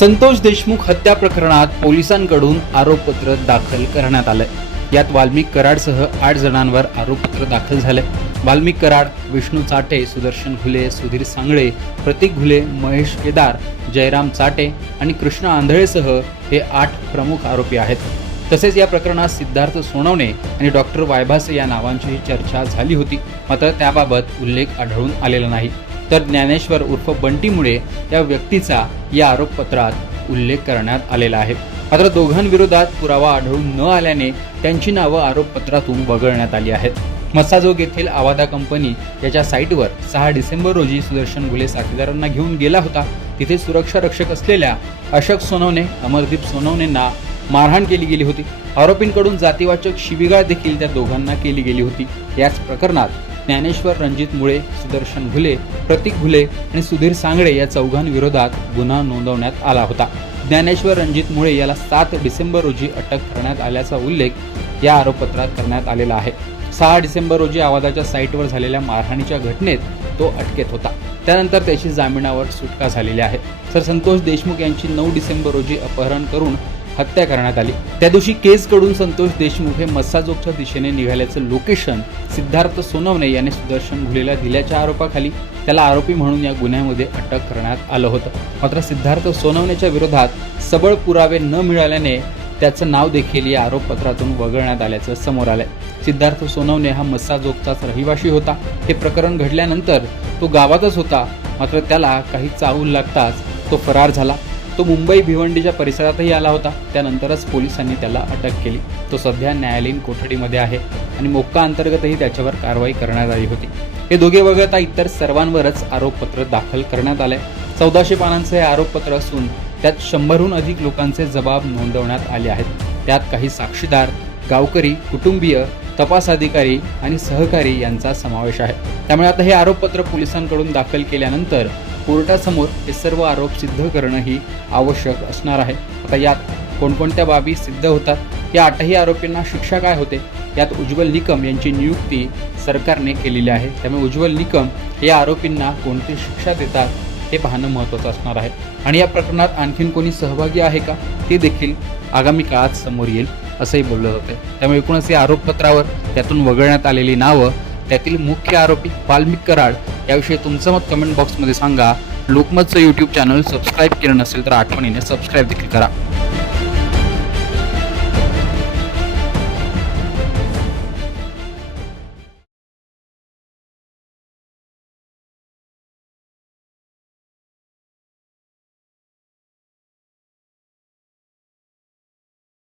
संतोष देशमुख हत्या प्रकरणात पोलिसांकडून आरोपपत्र दाखल करण्यात आलंय. यात वाल्मिक कराडसह आठ जणांवर आरोपपत्र दाखल झालंय. वाल्मिक कराड विष्णू चाटे सुदर्शन घुले सुधीर सांगळे प्रतीक घुले महेश केदार जयराम चाटे आणि कृष्ण आंधळेसह हे आठ प्रमुख आरोपी आहेत. तसेच या प्रकरणात सिद्धार्थ सोनवणे आणि डॉक्टर वायभासे या नावांचीही चर्चा झाली होती. मात्र त्याबाबत उल्लेख आढळून आलेला नाही. तर ज्ञानेश्वर उर्फ बंटीमुळे या व्यक्तीचा या आरोपपत्रात उल्लेख करण्यात आलेला आहे. मात्र दोघांविरोधात पुरावा आढळून न आल्याने त्यांची नावं आरोपपत्रातून वगळण्यात आली आहेत. मसाजोग येथील आवादा कंपनी याच्या साईटवर सहा डिसेंबर रोजी सुदर्शन घुले साथीदारांना घेऊन गेला होता. तिथे सुरक्षा रक्षक असलेल्या अशोक सोनवणे अमरदीप सोनवणेंना मारहाण केली गेली होती. आरोपींकडून जातीवाचक शिबिगाळ देखील त्या दोघांना केली गेली होती. याच प्रकरणात ज्ञानेश्वर रणजित मुळे सुदर्शन घुले प्रतीक घुले आणि सुधीर सांगळे या चौघांविरोधात गुन्हा नोंदवण्यात आला होता. ज्ञानेश्वर रणजित मुळे याला सात डिसेंबर रोजी अटक करण्यात आल्याचा उल्लेख या आरोपपत्रात करण्यात आलेला आहे. सहा डिसेंबर रोजी आवाजाच्या साईटवर झालेल्या मारहाणीच्या घटनेत तो अटकेत होता. त्यानंतर त्याची जामिनावर सुटका झालेली आहे. तर संतोष देशमुख यांची नऊ डिसेंबर रोजी अपहरण करून हत्या करण्यात आली. त्या दिवशी केजकडून संतोष देशमुख हे मस्साजोगच्या दिशेने निघाल्याचं लोकेशन सिद्धार्थ सोनवणे याने सुदर्शन घुलेला दिल्याच्या आरोपाखाली त्याला आरोपी म्हणून या गुन्ह्यामध्ये अटक करण्यात आलं होतं. मात्र सिद्धार्थ सोनवणेच्या विरोधात सबळ पुरावे न मिळाल्याने त्याचं नाव देखील या आरोपपत्रातून वगळण्यात आल्याचं समोर आलंय. सिद्धार्थ सोनवणे हा मस्साजोगचाच रहिवाशी होता. हे प्रकरण घडल्यानंतर तो गावातच होता. मात्र त्याला काही चाहूल लागताच तो फरार झाला. तो मुंबई भिवंडीच्या परिसरातही आला होता. त्यानंतरच पोलिसांनी त्याला अटक केली. तो सध्या न्यायालयीन कोठडीमध्ये आहे आणि मोक्का अंतर्गतही त्याच्यावर कारवाई करण्यात आली होती. हे दोघे वगळता इतर सर्वांवरच आरोपपत्र दाखल करण्यात आलंय. चौदाशे पानांचे हे आरोपपत्र असून त्यात शंभरहून अधिक लोकांचे जबाब नोंदवण्यात आले आहेत. त्यात काही साक्षीदार गावकरी कुटुंबीय तपास अधिकारी आणि सहकारी यांचा समावेश आहे. त्यामुळे आता हे आरोपपत्र पोलिसांकडून दाखल केल्यानंतर कोर्टासमोर हे सर्व आरोप सिद्ध करणं ही आवश्यक असणार आहे. आता यात कोणकोणत्या बाबी सिद्ध होतात? या आठही आरोपींना शिक्षा काय होते? यात उज्ज्वल निकम यांची नियुक्ती सरकारने केलेली आहे. त्यामुळे उज्ज्वल निकम या आरोपींना कोणती शिक्षा देतात हे पाहणं महत्त्वाचं असणार आहे. आणि या प्रकरणात आणखीन कोणी सहभागी आहे का? ते देखील आगामी काळात समोर येईल असंही बोललं जातं त्यामुळे एकूणच या आरोपपत्रावर त्यातून वगळण्यात आलेली नावं त्यातील मुख्य आरोपी वाल्मिक कराड याविषयी तुमचं मत कमेंट बॉक्समध्ये सांगा. लोकमतचं यूट्यूब चॅनल सबस्क्राईब केलं नसेल तर आठवणीने सबस्क्राईब देखील करा.